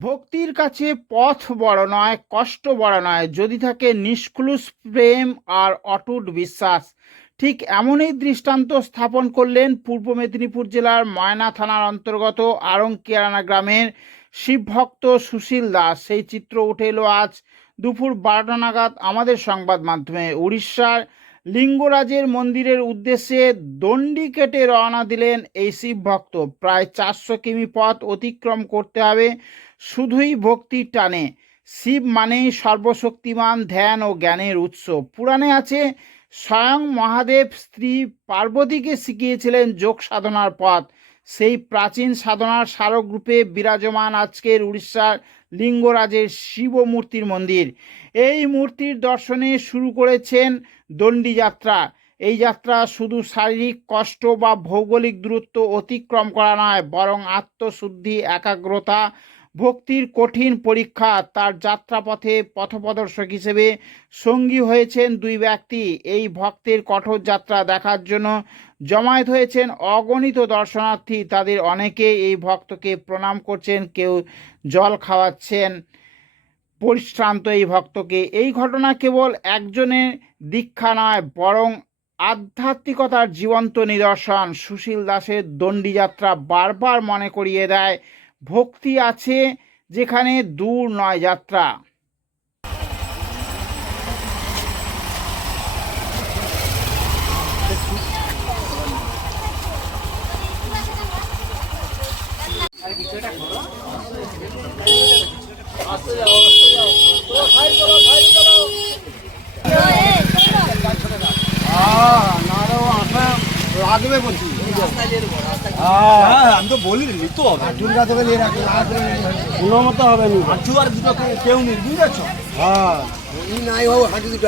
ভক্তির কাছে পথ বড় নয়, কষ্ট বড় নয়। যদি থাকে নিষ্কুলুষ, প্রেম আর অটুট বিশ্বাস। ঠিক এমনই দৃষ্টান্ত স্থাপন করলেন পূর্ব মেদিনীপুর জেলার ময়না থানার অন্তর্গত আরংকিয়ানা গ্রামের শিবভক্ত সুশীল দাস। সেই চিত্র উঠে এলো আজ দুপুর বারোটা নাগাদ আমাদের সংবাদ মাধ্যমে। উড়িষ্যার লিঙ্গরাজের মন্দিরের উদ্দেশ্যে দণ্ডি কেটে রওনা দিলেন এই শিব ভক্ত। প্রায় চারশো কিমি পথ অতিক্রম করতে হবে, শুধুই ভক্তির টানে। শিব মানেই সর্বশক্তিমান ধ্যান ও জ্ঞানের উৎস। পুরাণে আছে, স্বয়ং মহাদেব স্ত্রী পার্বতীকে শিখিয়েছিলেন যোগ সাধনার পথ। সেই প্রাচীন সাধনার স্মারক রূপে বিরাজমান আজকের উড়িষ্যার লিঙ্গরাজের শিব মূর্তির মন্দির। এই মূর্তির দর্শনে শুরু করেছেন দণ্ডি যাত্রা। এই যাত্রা শুধু শারীরিক কষ্ট বা ভৌগোলিক দূরত্ব অতিক্রম করা নয়, বরং আত্মশুদ্ধি, একাগ্রতা ভক্তির কঠিন পরীক্ষা, তার যাত্রাপথে পথপ্রদর্শক হিসেবে সঙ্গী হয়েছেন দুই ব্যক্তি। এই ভক্তের কঠোর যাত্রা দেখার জন্য জমায়েত হয়েছেন অগণিত দর্শনার্থী। তাদের অনেকে এই ভক্তকে প্রণাম করছেন, কেউ জল খাওয়াচ্ছেন। পরিশ্রান্ত এই ভক্তকে। এই ঘটনা কেবল একজনের দীক্ষা নয়, বরং আধ্যাত্মিকতার জীবন্ত নিদর্শন। সুশীল দাসের দণ্ডি যাত্রা বারবার মনে করিয়ে দেয় ভক্তি আছে যেখানে দূর নয় যাত্রা। লাগবে বলছি। আমি তো বলি নিতে হবে। রাখি লাগবে কোনো মতো হবে না। হাঁটু আর দুটো কেউ নেই বুঝতে হ্যাঁ। নাই হোক হাঁটু দুটো